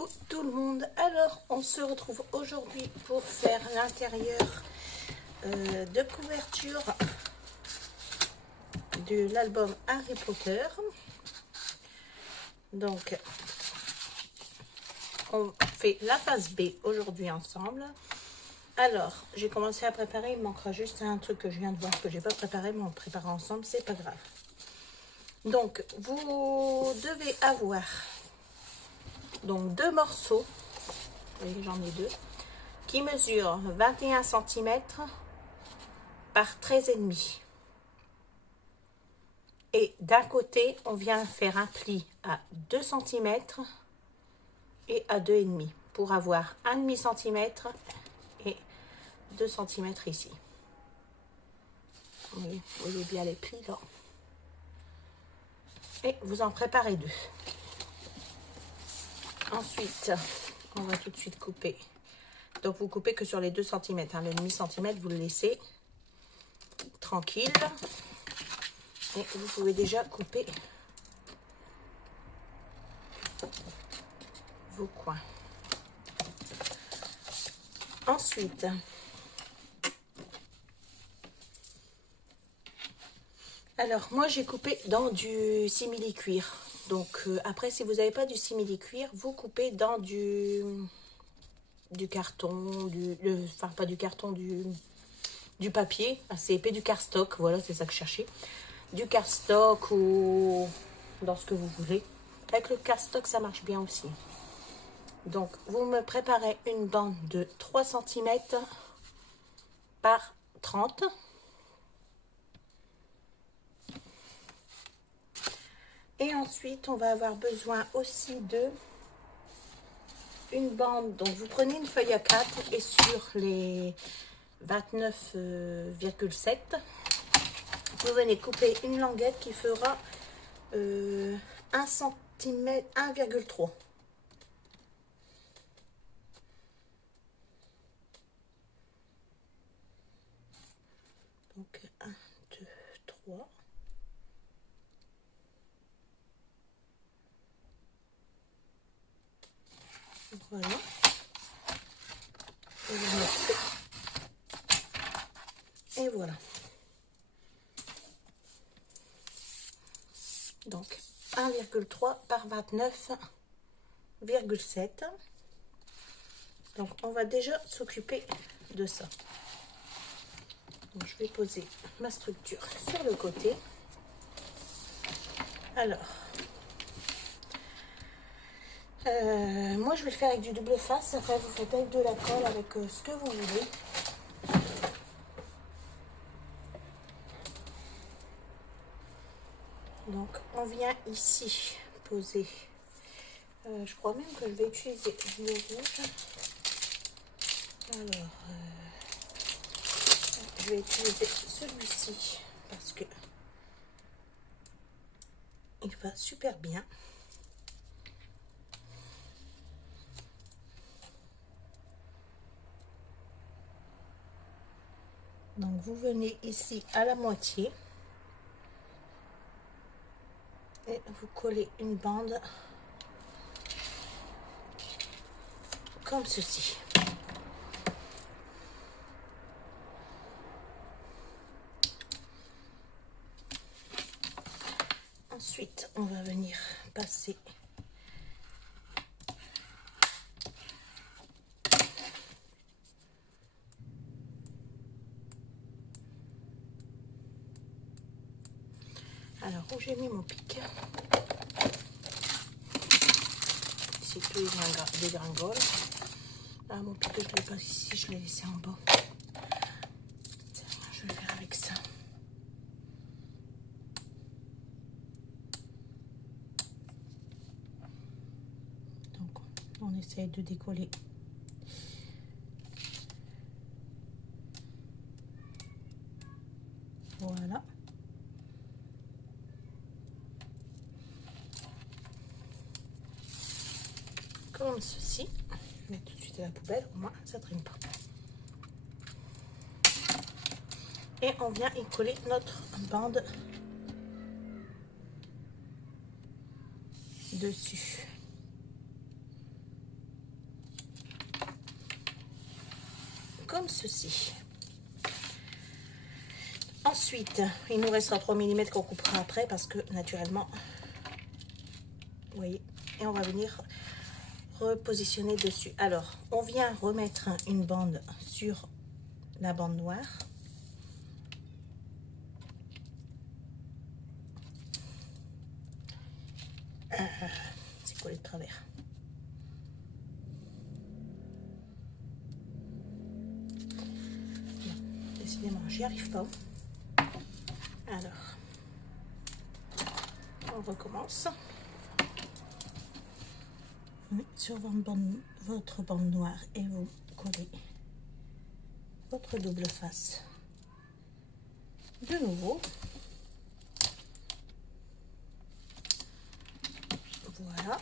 Coucou tout le monde. Alors on se retrouve aujourd'hui pour faire l'intérieur de couverture de l'album Harry Potter. Donc on fait la phase B aujourd'hui ensemble. Alors j'ai commencé à préparer, il me manquera juste un truc que je viens de voir que j'ai pas préparé, mais on le prépare ensemble, c'est pas grave. Donc vous devez avoir donc deux morceaux, oui, j'en ai deux, qui mesurent 21 cm par 13,5. Et d'un côté, on vient faire un pli à 2 cm et à 2,5 pour avoir 1,5 cm et 2 cm ici. Oui, vous voyez bien les plis là. Et vous en préparez deux. Ensuite, on va tout de suite couper. Donc, vous coupez que sur les 2 cm. Hein. Le demi-centimètre, vous le laissez tranquille. Et vous pouvez déjà couper vos coins. Ensuite, alors, moi, j'ai coupé dans du simili-cuir. Donc, après, si vous n'avez pas du simili-cuir, vous coupez dans du carton, enfin, pas du carton, du papier assez épais, du cardstock. Voilà, c'est ça que je cherchais. Du cardstock ou dans ce que vous voulez. Avec le cardstock, ça marche bien aussi. Donc, vous me préparez une bande de 3 cm par 30. Et ensuite, on va avoir besoin aussi de une bande. Donc, vous prenez une feuille A4 et sur les 29,7, vous venez couper une languette qui fera 1 cm, 1,3. Donc, 1, 2, 3. Voilà. Et voilà. Donc 1,3 par 29,7. Donc on va déjà s'occuper de ça. Donc, je vais poser ma structure sur le côté. Alors, moi je vais le faire avec du double face. Après vous faites avec de la colle, avec ce que vous voulez. Donc on vient ici poser, je crois même que je vais utiliser le rouge. Alors je vais utiliser celui-ci parce que il va super bien. Donc vous venez ici à la moitié et vous collez une bande comme ceci. Ensuite, on va venir passer alors où j'ai mis mon pic. Ici tous les dégringoles. Là mon pic je l'ai pas ici, je l'ai laissé en bas. Je vais faire avec ça. Donc on essaye de décoller. Voilà. Comme ceci. Je mets tout de suite à la poubelle, au moins ça traîne pas. Et on vient y coller notre bande dessus. comme ceci. Ensuite, il nous restera 3 mm qu'on coupera après parce que naturellement, vous voyez, et on va venir repositionner dessus. Alors, on vient remettre une bande sur la bande noire. C'est collé de travers. Décidément, j'y arrive pas. Alors, on recommence. Sur votre bande noire et vous collez votre double face de nouveau. Voilà.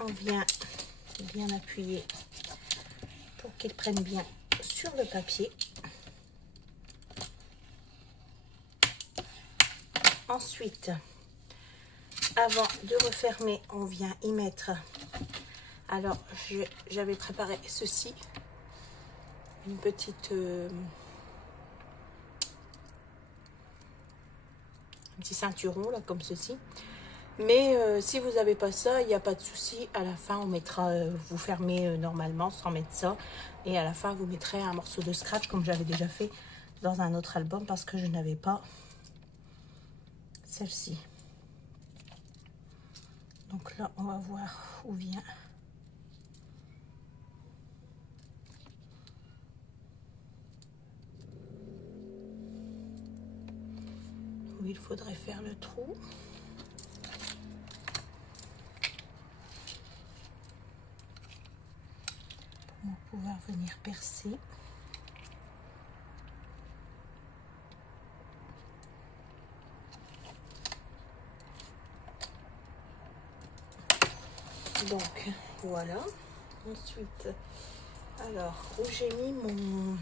On vient bien appuyer pour qu'il prenne bien sur le papier. Ensuite, avant de refermer, on vient y mettre, alors j'avais préparé ceci, une petite un petit ceinturon là comme ceci, mais si vous n'avez pas ça, il n'y a pas de souci. À la fin on mettra, vous fermez normalement sans mettre ça, et à la fin vous mettrez un morceau de scratch comme j'avais déjà fait dans un autre album parce que je n'avais pas celle-ci. Donc là, on va voir où vient. Où il faudrait faire le trou. Pour pouvoir venir percer. Donc voilà. Ensuite, alors où j'ai mis mon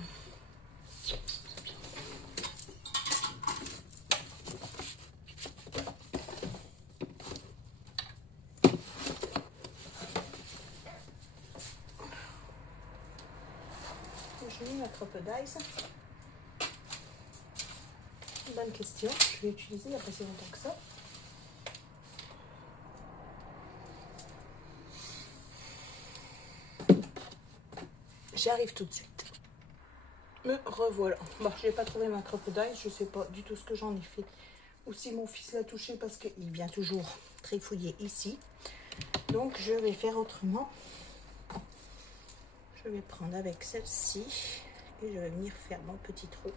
ma crocodile. Bonne question. Je l'ai utilisé il n'y a pas si longtemps que ça. J'arrive tout de suite. Me revoilà. Bon, je n'ai pas trouvé ma crocodile. Je ne sais pas du tout ce que j'en ai fait. Ou si mon fils l'a touché parce qu'il vient toujours trifouiller ici. Donc, je vais faire autrement. Je vais prendre avec celle-ci. Et je vais venir faire mon petit trou.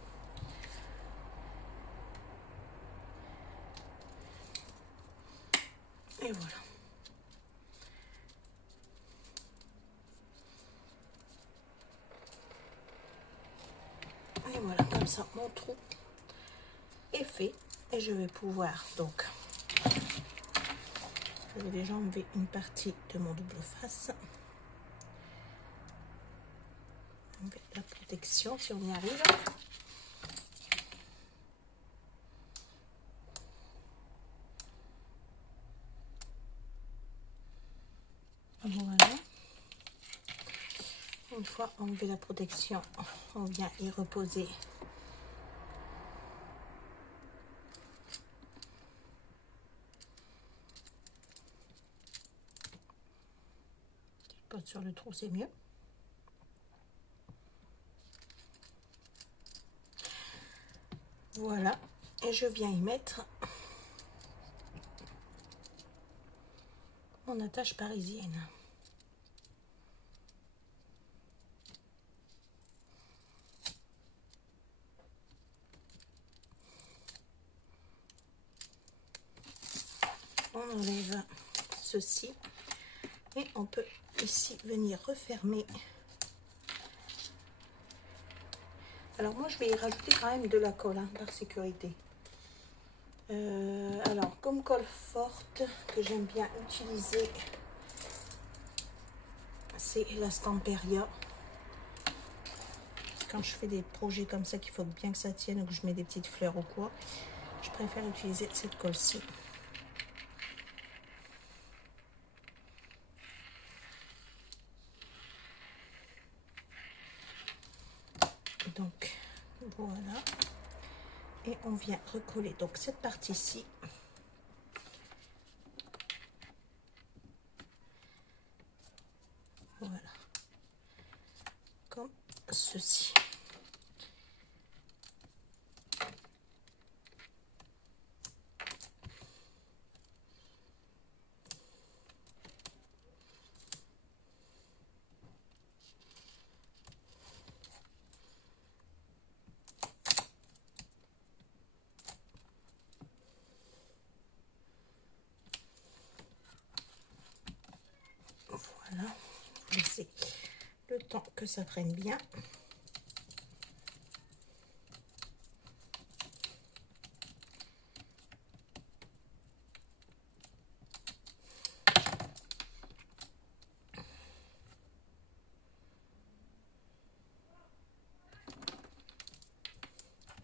Et voilà. Et voilà, comme ça, mon trou est fait. Et je vais pouvoir, donc, je vais déjà enlever une partie de mon double face. Enlever la protection si on y arrive. Voilà. Une fois enlevé la protection, on vient y reposer sur le trou, c'est mieux. Voilà, et je viens y mettre mon attache parisienne. On enlève ceci et on peut ici venir refermer. Alors moi je vais y rajouter quand même de la colle hein, par sécurité. Alors comme colle forte que j'aime bien utiliser, c'est la Stamperia. Quand je fais des projets comme ça qu'il faut bien que ça tienne ou que je mets des petites fleurs ou quoi, je préfère utiliser cette colle-ci. Voilà. Et on vient recoller donc cette partie-ci. Voilà. Comme ceci. Voilà, laissez le temps que ça prenne bien.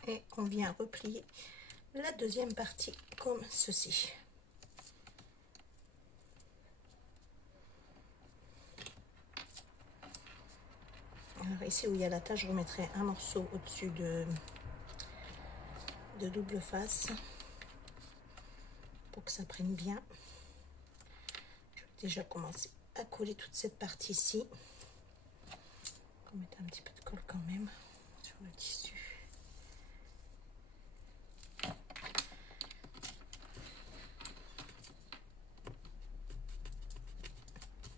Et on vient replier la deuxième partie comme ceci. Alors ici où il y a la tache, je remettrai un morceau au-dessus de double face pour que ça prenne bien. Je vais déjà commencer à coller toute cette partie-ci. On va mettre un petit peu de colle quand même sur le tissu.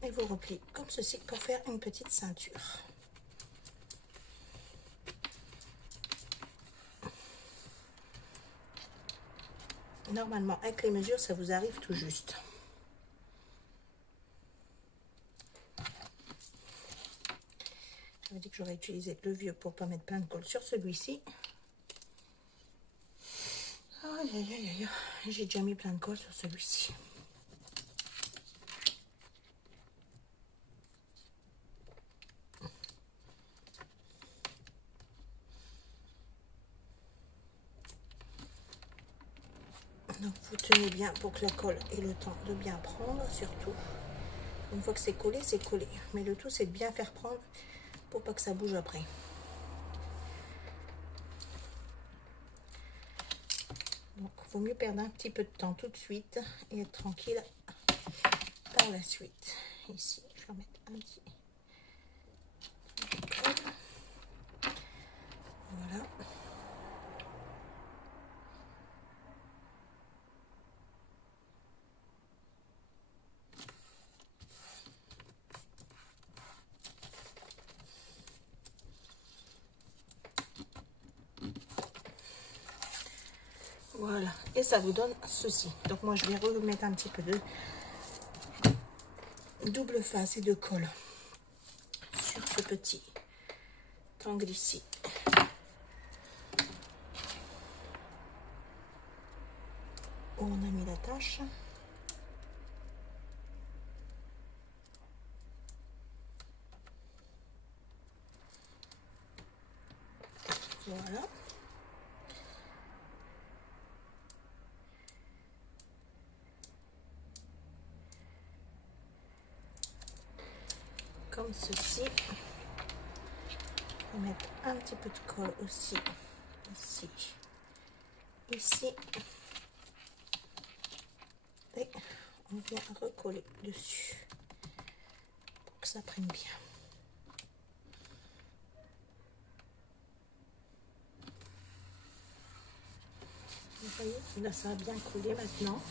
Et vous repliez comme ceci pour faire une petite ceinture. Normalement, avec les mesures, ça vous arrive tout juste. J'avais dit que j'aurais utilisé le vieux pour pas mettre plein de colle sur celui-ci. Aïe, aïe, aïe, aïe. J'ai déjà mis plein de colle sur celui-ci. Donc vous tenez bien pour que la colle ait le temps de bien prendre, surtout. Une fois que c'est collé, c'est collé. Mais le tout, c'est de bien faire prendre pour pas que ça bouge après. Donc, il vaut mieux perdre un petit peu de temps tout de suite et être tranquille par la suite. Ici, je vais mettre un petit colle. Voilà. Voilà, et ça vous donne ceci. Donc moi je vais remettre un petit peu de double face et de colle sur ce petit angle ici. Où on a mis la tache. Voilà. Comme ceci. On va mettre un petit peu de colle aussi ici, ici, et on vient recoller dessus pour que ça prenne bien. Vous voyez, là ça a bien collé maintenant.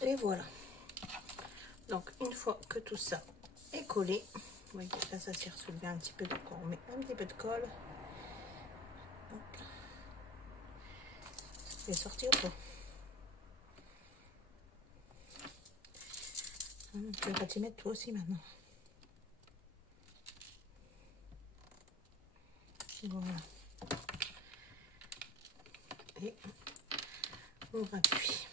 Et voilà. Donc une fois que tout ça est collé, vous voyez là ça s'est ressoulevé un petit peu, donc on met un petit peu de colle. Hop. Il est sorti ou pas? Tu vas t'y mettre toi aussi maintenant. Voilà. Et on appuie.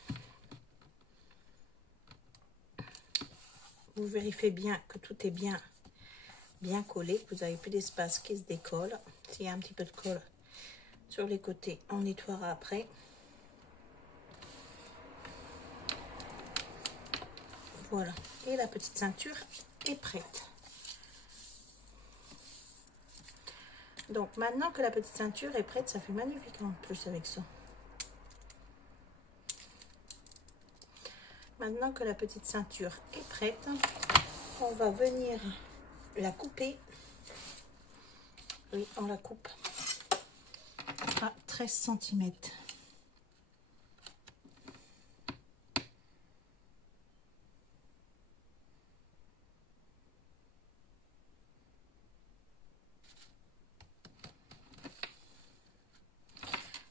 Vous vérifiez bien que tout est bien collé, que vous n'avez plus d'espace qui se décolle. S'il y a un petit peu de colle Sur les côtés, on nettoiera après. Voilà, et la petite ceinture est prête. Donc maintenant que la petite ceinture est prête, ça fait magnifique en plus avec ça. Maintenant que la petite ceinture est prête, on va venir la couper. Oui, on la coupe à 13 cm.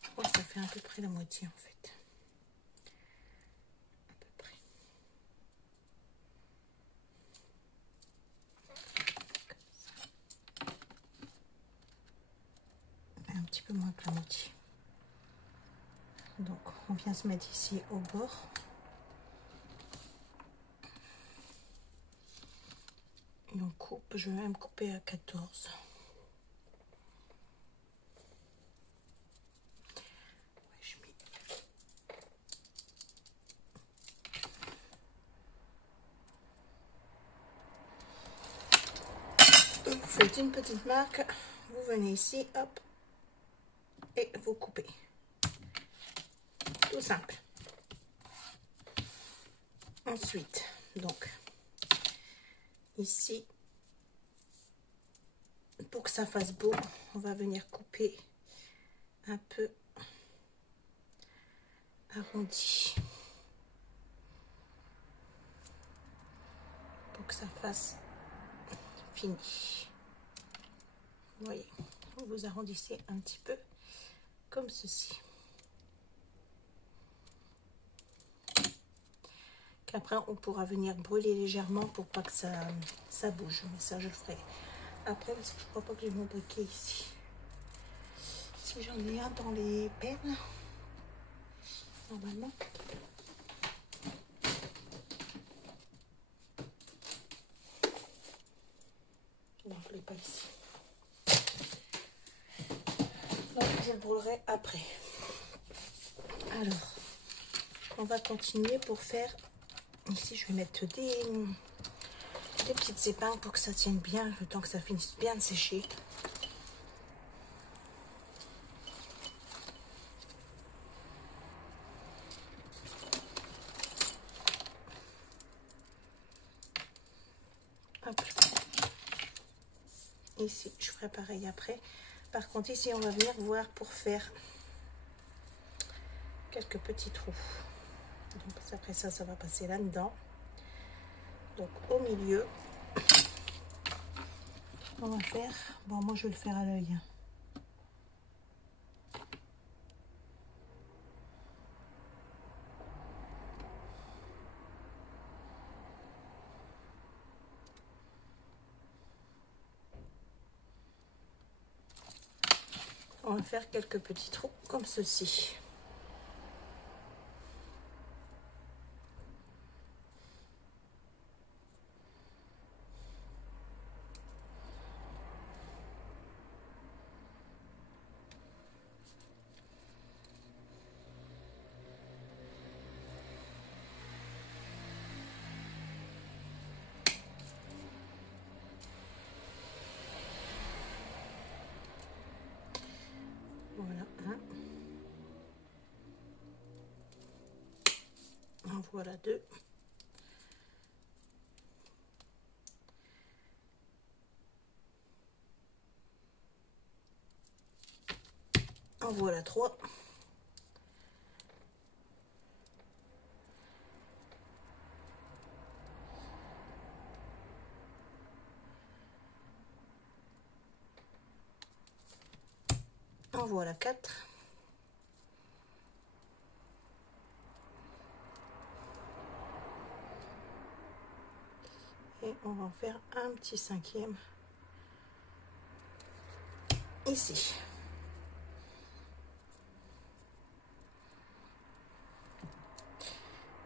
Je crois que ça fait à peu près la moitié en fait. À peu près. Un petit peu moins que la moitié. Donc on vient se mettre ici au bord. Et on coupe, je vais même couper à 14. Vous faites une petite marque, vous venez ici, hop, et vous coupez. Tout simple. Ensuite, donc, ici, pour que ça fasse beau, on va venir couper un peu arrondi. Pour que ça fasse fini. Vous voyez, vous arrondissez un petit peu comme ceci. Qu'après, on pourra venir brûler légèrement pour pas que ça bouge. Mais ça, je le ferai après parce que je crois pas que j'ai mon briquet ici. Si j'en ai un dans les perles, normalement. Non, je ne l'ai pas ici. Donc, je le brûlerai après. Alors, on va continuer pour faire... Ici, je vais mettre des petites épingles pour que ça tienne bien, le temps que ça finisse bien de sécher. Hop. Ici, je ferai pareil après. Par contre, ici, on va venir voir pour faire quelques petits trous. Donc, après ça, ça va passer là-dedans. Donc, au milieu, on va faire... Bon, moi, je vais le faire à l'œil. On va faire quelques petits trous comme ceci. Voilà, un. En voilà deux. En voilà trois. En voilà quatre. Et on va en faire un petit cinquième ici.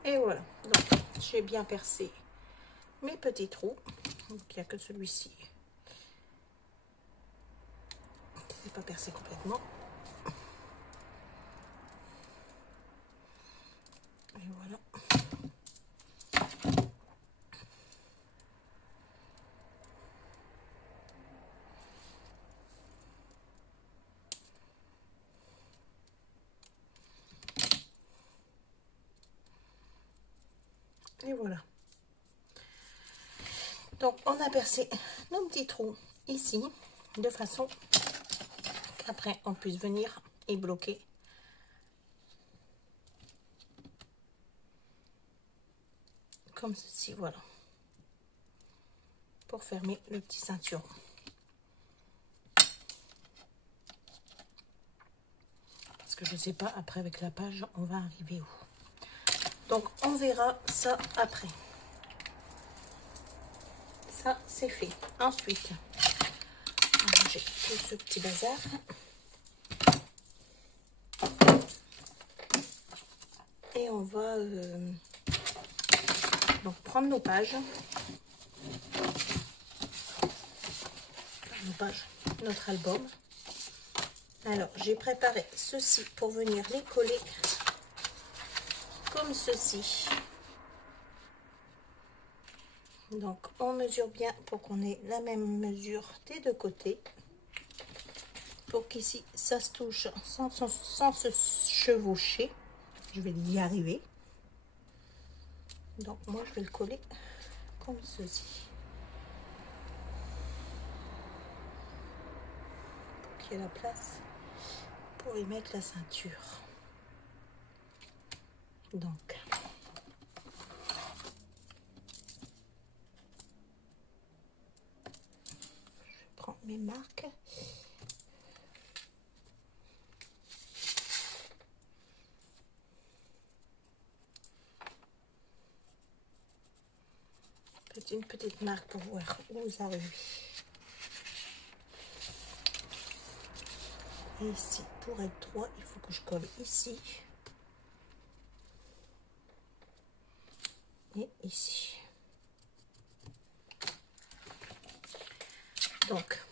Et voilà, donc j'ai bien percé mes petits trous. Donc il n'y a que celui-ci qui n'est pas percé complètement. Donc on a percé nos petits trous ici, de façon qu'après on puisse venir et bloquer. Comme ceci, voilà. Pour fermer le petit ceinturon. Parce que je ne sais pas, après avec la page, on va arriver où. Donc on verra ça après. Ça, c'est fait. Ensuite, on va ranger tout ce petit bazar. Et on va donc prendre nos pages. Notre album. Alors, j'ai préparé ceci pour venir les coller comme ceci. Donc, on mesure bien pour qu'on ait la même mesure des deux côtés. Pour qu'ici, ça se touche sans se chevaucher. Je vais y arriver. Donc, moi, je vais le coller comme ceci. Pour qu'il y ait la place pour y mettre la ceinture. Donc, je prends mes marques. Une petite marque pour voir où vous arrivez. Et ici, pour être droit, il faut que je colle ici. Et ici. Donc,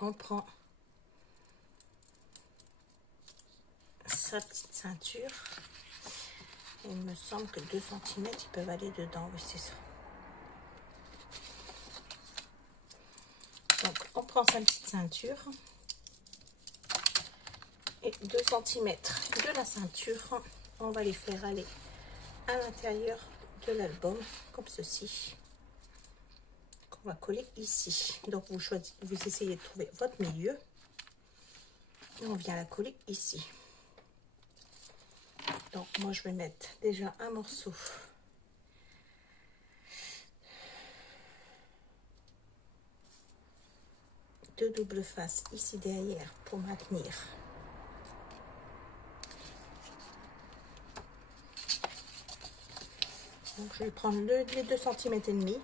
on prend sa petite ceinture. Et il me semble que 2 cm, ils peuvent aller dedans. Oui, c'est ça. Donc, on prend sa petite ceinture. Et 2 cm de la ceinture, on va les faire aller à l'intérieur de l'album, comme ceci. On va coller ici. Donc, vous essayez de trouver votre milieu. Et on vient la coller ici. Donc, moi, je vais mettre déjà un morceau de double face ici derrière pour maintenir. Donc, je vais prendre les 2 cm et demi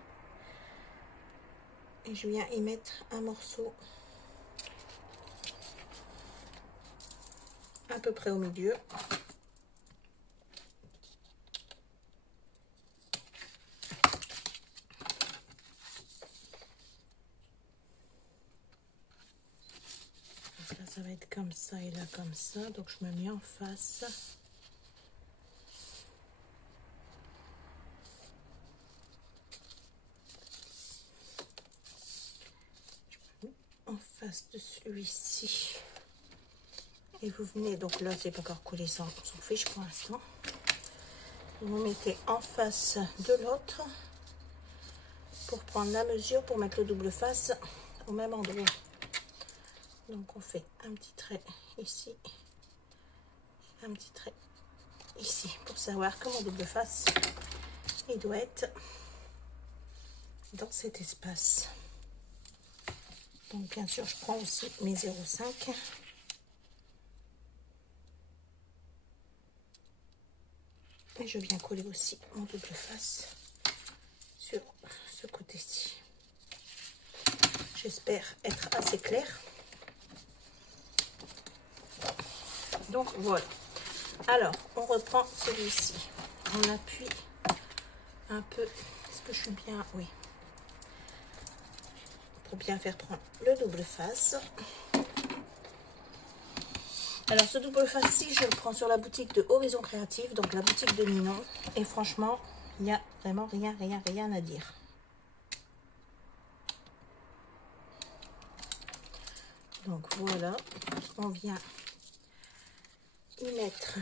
et je viens y mettre un morceau à peu près au milieu. Donc là, ça va être comme ça et là comme ça. Donc, je me mets en face. En face de celui-ci. Et vous venez, donc là, c'est pas encore collé, ça, on s'en fiche pour l'instant. Vous mettez en face de l'autre pour prendre la mesure pour mettre le double face au même endroit. Donc on fait un petit trait ici, un petit trait ici pour savoir que mon double face il doit être dans cet espace. Donc bien sûr je prends aussi mes 0,5. Et je viens coller aussi mon double face sur ce côté-ci. J'espère être assez clair. Donc voilà. Alors, on reprend celui-ci. On appuie un peu. Est-ce que je suis bien? Oui. Pour bien faire prendre le double face. Alors, ce double face-ci, je le prends sur la boutique de Horizon Créative, donc la boutique de Ninon. Et franchement, il n'y a vraiment rien à dire. Donc voilà, on vient y mettre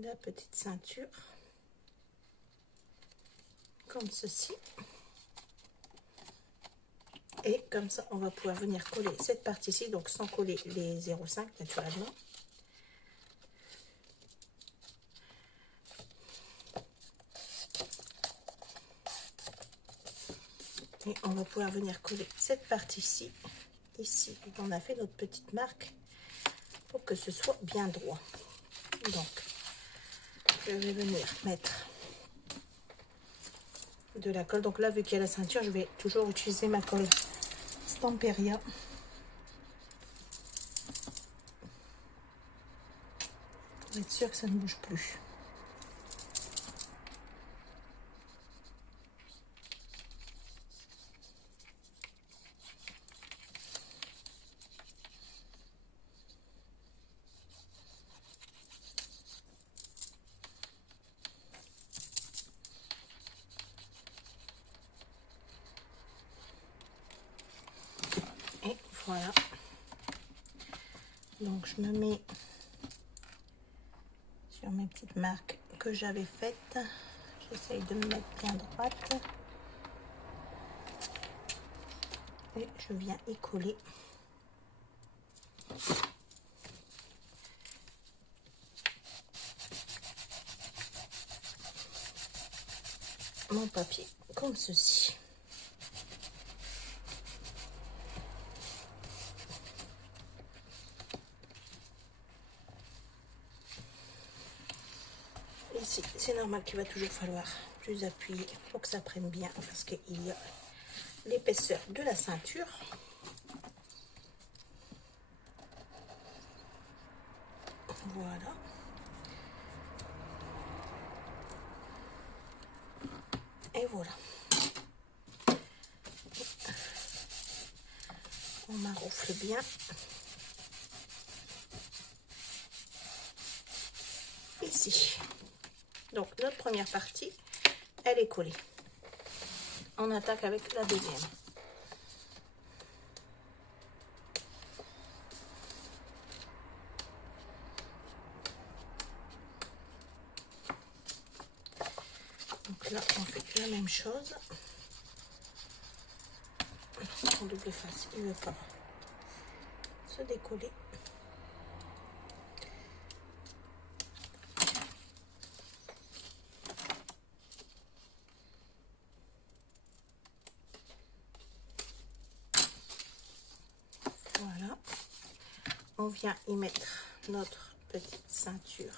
la petite ceinture. comme ceci. Et comme ça, on va pouvoir venir coller cette partie-ci, donc sans coller les 0,5 naturellement. Et on va pouvoir venir coller cette partie-ci, ici. On a fait notre petite marque pour que ce soit bien droit. Donc, je vais venir mettre de la colle. Donc là, vu qu'il y a la ceinture, je vais toujours utiliser ma colle Stamperia. Pour être sûr que ça ne bouge plus. Et voilà. Donc je me mets sur mes petites marques que j'avais faites. J'essaye de me mettre bien droite. Et je viens y coller. Mon papier comme ceci. Ici, c'est normal qu'il va toujours falloir plus appuyer pour que ça prenne bien parce qu'il y a l'épaisseur de la ceinture. Voilà. Et voilà. On maroufle bien. Ici. Donc notre première partie, elle est collée. On attaque avec la deuxième. Donc là, on fait la même chose. En double face, il ne veut pas se décoller. Voilà. On vient y mettre notre petite ceinture.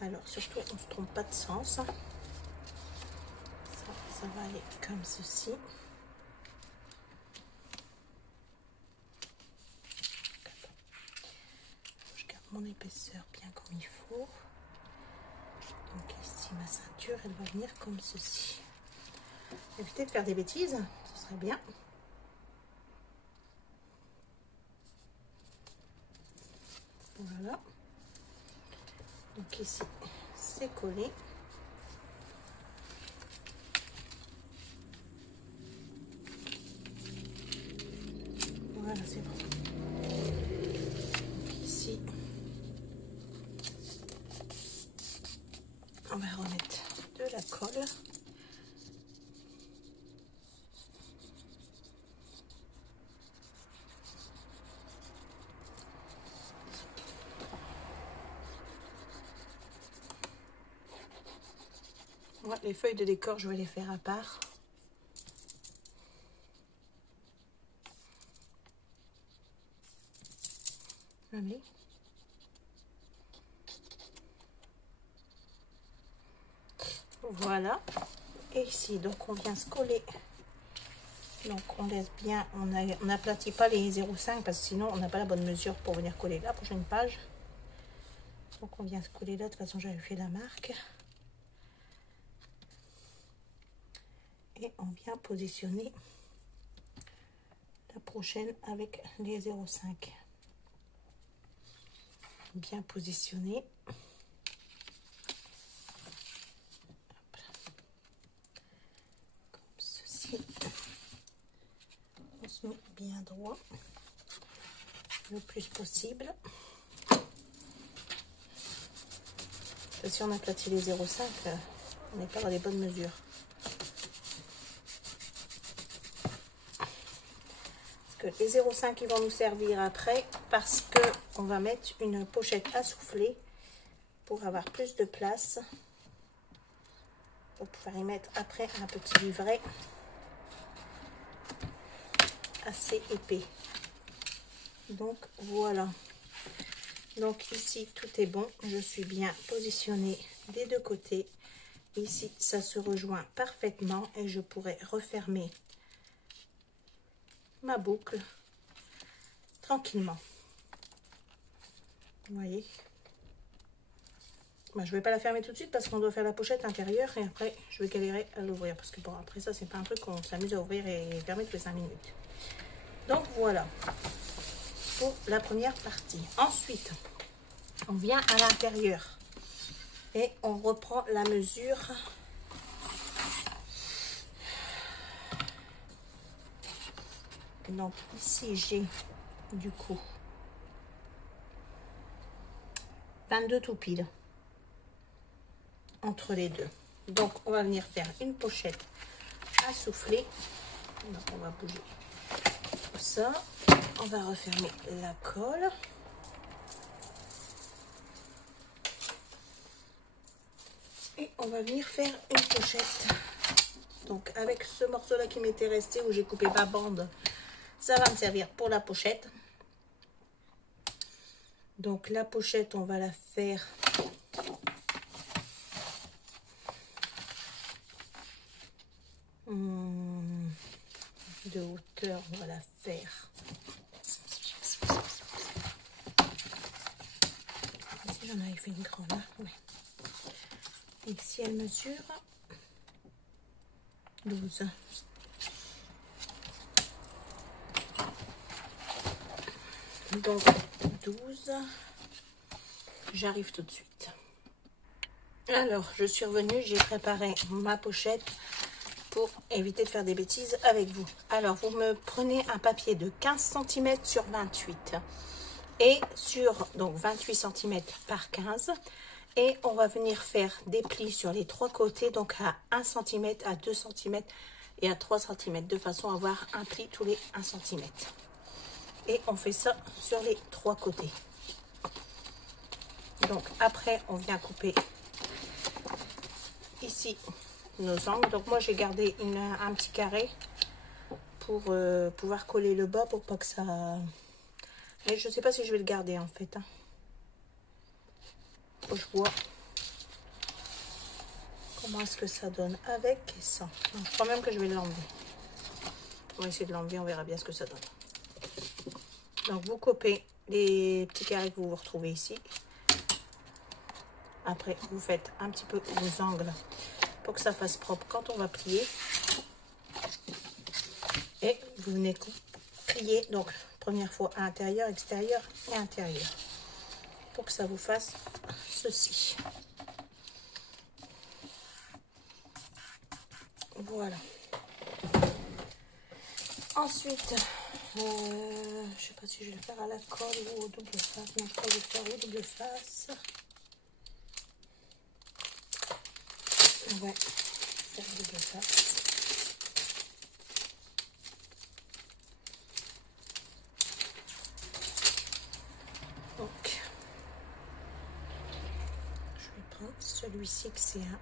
Alors surtout, on ne se trompe pas de sens. Ça va aller comme ceci. Je garde mon épaisseur bien comme il faut. Donc ici, ma ceinture, elle va venir comme ceci. Évitez de faire des bêtises, ce serait bien. Voilà. Donc ici, c'est collé. Voilà, c'est bon. Donc ici, on va remettre de la colle. Ouais, les feuilles de décor, je vais les faire à part. Allez. Voilà. Et ici, donc on vient se coller. Donc on laisse bien, on n'aplatit pas les 0,5 parce que sinon on n'a pas la bonne mesure pour venir coller la prochaine page. Donc on vient se coller là, de toute façon j'avais fait la marque. Et on vient positionner la prochaine avec les 0,5. Bien positionné. Comme ceci. On se met bien droit le plus possible. Si on aplatit les 0,5, on n'est pas dans les bonnes mesures. que les 0,5 ils vont nous servir après parce que on va mettre une pochette à souffler pour avoir plus de place pour pouvoir y mettre après un petit livret assez épais. Donc voilà, donc ici tout est bon, je suis bien positionnée des deux côtés. Ici ça se rejoint parfaitement et je pourrais refermer ma boucle tranquillement. Vous voyez, bah, je vais pas la fermer tout de suite parce qu'on doit faire la pochette intérieure et après je vais galérer à l'ouvrir parce que bon, après ça c'est pas un truc qu'on s'amuse à ouvrir et fermer toutes les 5 minutes. Donc voilà pour la première partie. Ensuite on vient à l'intérieur et on reprend la mesure. Donc ici j'ai du coup 22 tout pile entre les deux. Donc on va venir faire une pochette à souffler. Donc on va bouger tout ça. On va refermer la colle. Et on va venir faire une pochette. Donc avec ce morceau là qui m'était resté où j'ai coupé ma bande, ça va me servir pour la pochette. Donc la pochette on va la faire de hauteur, on va la faire. Si j'en avais fait une grande, hein, ouais. Ici elle mesure 12. Donc 12, j'arrive tout de suite. Alors je suis revenue, j'ai préparé ma pochette pour éviter de faire des bêtises avec vous. Alors vous me prenez un papier de 15 cm sur 28 et sur donc 28 cm par 15 et on va venir faire des plis sur les trois côtés, donc à 1 cm, à 2 cm et à 3 cm, de façon à avoir un pli tous les 1 cm. Et on fait ça sur les trois côtés. Donc après on vient couper ici nos angles. Donc moi j'ai gardé un petit carré pour pouvoir coller le bas pour pas que ça... Mais je sais pas si je vais le garder en fait, hein. Faut que je vois comment est-ce que ça donne avec et sans. Non, je crois même que je vais l'enlever. On va essayer de l'enlever, on verra bien ce que ça donne. Donc vous coupez les petits carrés que vous vous retrouvez ici. Après vous faites un petit peu vos angles pour que ça fasse propre quand on va plier. Et vous venez plier, donc première fois à intérieur, extérieur et intérieur, pour que ça vous fasse ceci. Voilà. Ensuite, je sais pas si je vais le faire à la colle ou au double face. Non, je crois que je vais le faire au double face. Ouais, faire double face. Donc, je vais prendre celui-ci que c'est un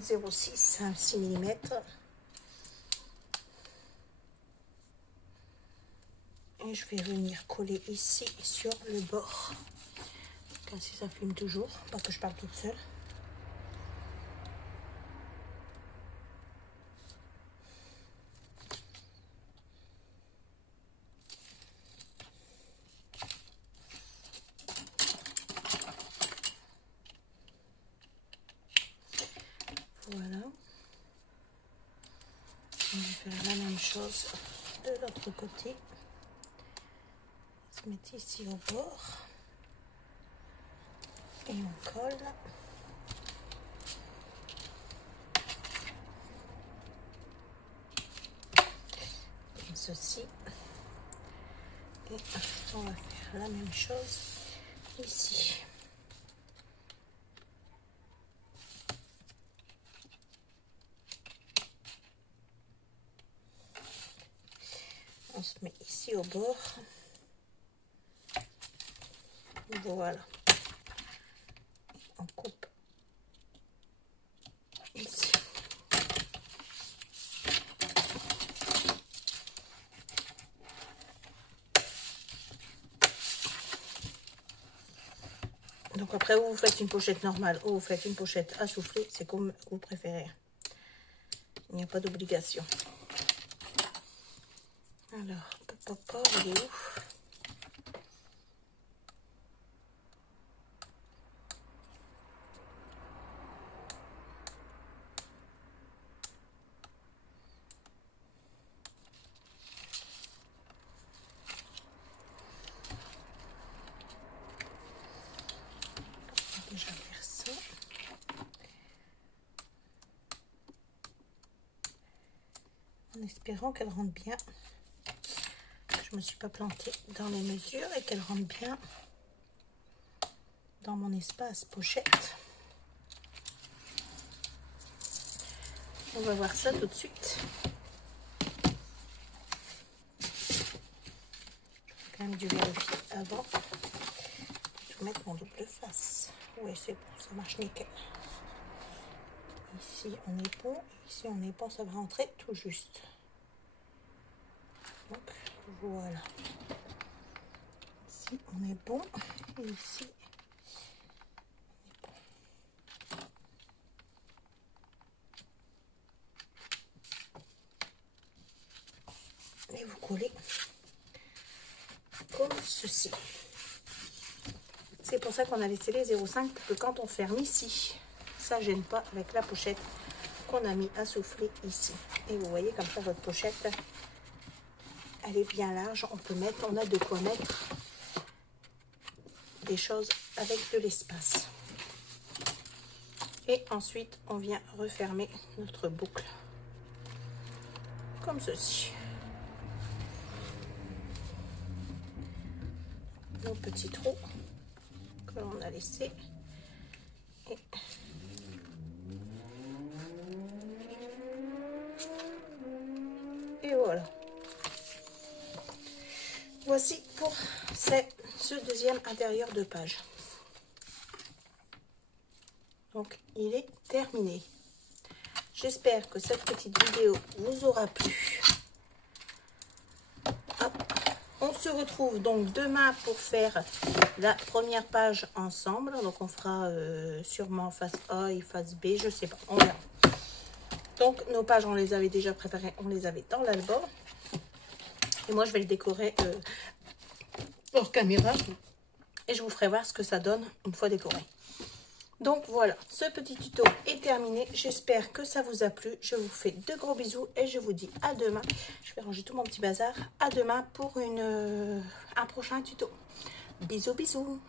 0,6 à 6 mm. Et je vais venir coller ici sur le bord. Donc, ainsi ça filme toujours, pas que je parle toute seule. Voilà. On va faire la même chose de l'autre côté. On va se mettre ici au bord. Et on colle. Comme ceci. Et on va faire la même chose ici. On se met ici au bord. Voilà. On coupe ici. Donc après, vous faites une pochette normale ou vous faites une pochette à souffler, c'est comme vous préférez. Il n'y a pas d'obligation. Alors, papa, il est où? Déjà faire ça. En espérant qu'elle rentre bien. Je me suis pas plantée dans les mesures et qu'elle rentre bien dans mon espace pochette. On va voir ça tout de suite. Je vais quand même dû vérifier avant de mettre mon double face. Oui, c'est bon, ça marche nickel. Ici on est bon, ici on est bon, ça va rentrer tout juste. Donc voilà. Ici on est bon, et ici on est bon. Et vous collez comme ceci. C'est pour ça qu'on a laissé les 0,5 pour que quand on ferme ici, ça ne gêne pas avec la pochette qu'on a mis à souffler ici. Et vous voyez comme ça votre pochette, elle est bien large. On a de quoi mettre des choses avec de l'espace. Et ensuite, on vient refermer notre boucle comme ceci. Nos petits trous que l'on a laissés. Et voilà. Voici pour ce deuxième intérieur de page. Donc, il est terminé. J'espère que cette petite vidéo vous aura plu. Hop. On se retrouve donc demain pour faire la première page ensemble. Donc, on fera sûrement face A et face B, je sais pas, on verra. Donc, nos pages, on les avait déjà préparées, on les avait dans l'album. Et moi, je vais le décorer hors caméra. Et je vous ferai voir ce que ça donne une fois décoré. Donc voilà, ce petit tuto est terminé. J'espère que ça vous a plu. Je vous fais de gros bisous et je vous dis à demain. Je vais ranger tout mon petit bazar. À demain pour un prochain tuto. Bisous, bisous.